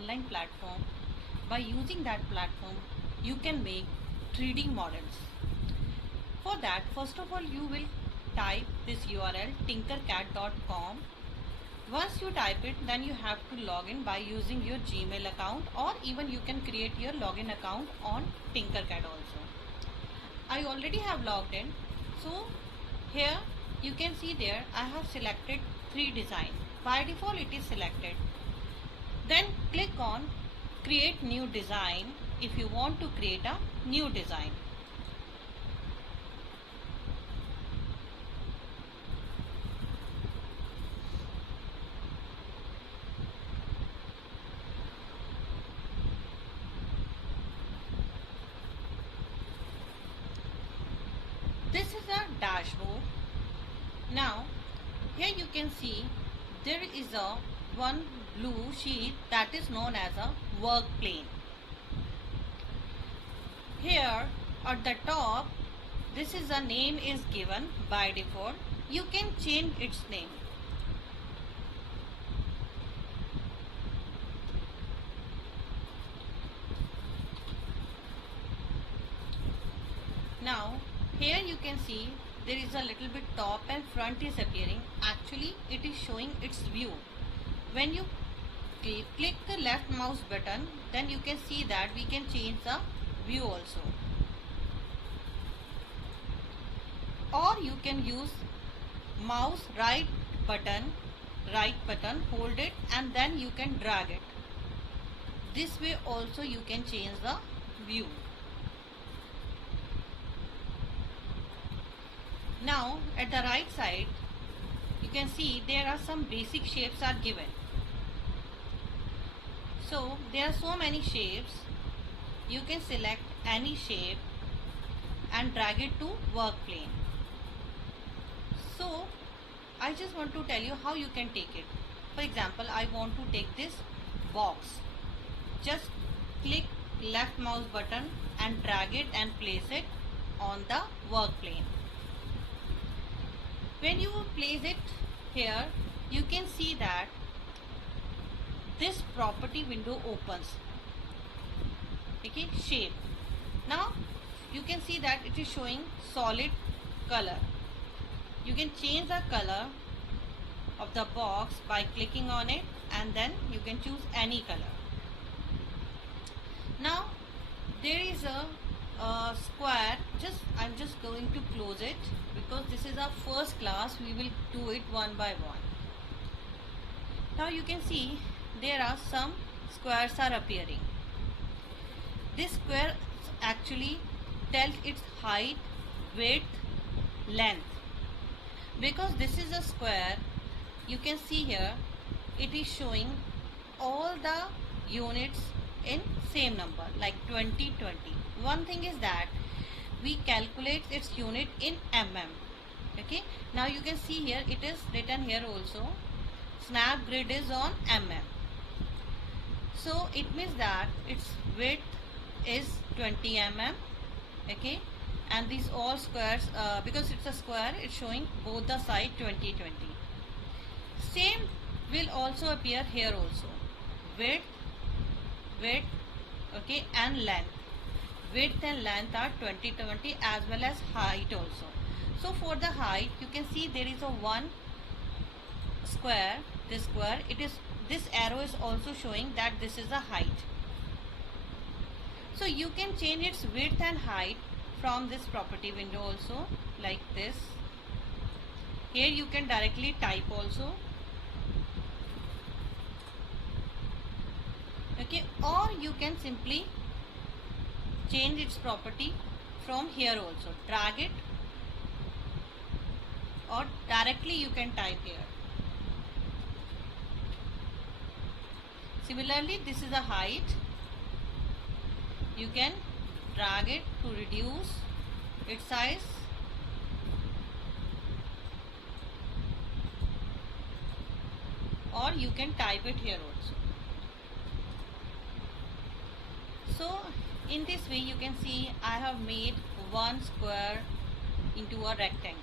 online platform. By using that platform, you can make 3D models. For that, first of all, you will type this URL tinkercad.com. Once you type it, then you have to log in by using your Gmail account, or even you can create your login account on Tinkercad also. I already have logged in. So here you can see there I have selected 3 design. By default it is selected. Then click on create new design if you want to create a new design. This is a dashboard. Now here you can see there is a one blue sheet that is known as a work plane. Here at the top, this is a name is given by default. You can change its name. Now here you can see there is a little bit top and front is appearing. Actually it is showing its view. When you click the left mouse button, then you can see that we can change the view also. Or you can use mouse right button, hold it and then you can drag it. This way also you can change the view. Now at the right side you can see there are some basic shapes are given. So there are so many shapes. You can select any shape and drag it to work plane. So I just want to tell you how you can take it. For example, I want to take this box. Just click left mouse button and drag it and place it on the work plane. When you place it here, you can see that this property window opens. Okay, shape. Now you can see that it is showing solid color. You can change the color of the box by clicking on it and then you can choose any color. Now there is a square. I'm just going to close it because this is our first class. We will do it one by one. Now you can see there are some squares are appearing. This square actually tells its height, width, length. Because this is a square, you can see here it is showing all the units in same number like 20, 20. One thing is that we calculate its unit in mm. Okay, now you can see here it is written here also snap grid is on mm. So it means that its width is 20 mm. Okay, and these all squares because it's a square, it's showing both the side 20, 20. Same will also appear here also. Width, okay, and length. Width and length are 20, 20 as well as height also. So for the height, you can see there is a one square. This square, this arrow is also showing that this is a height. So you can change its width and height from this property window also, like this. Here you can directly type also. Okay, or you can simply change its property from here also. Drag it or directly you can type here. Similarly, this is a height. You can drag it to reduce its size. Or you can type it here also. So in this way you can see I have made one square into a rectangle.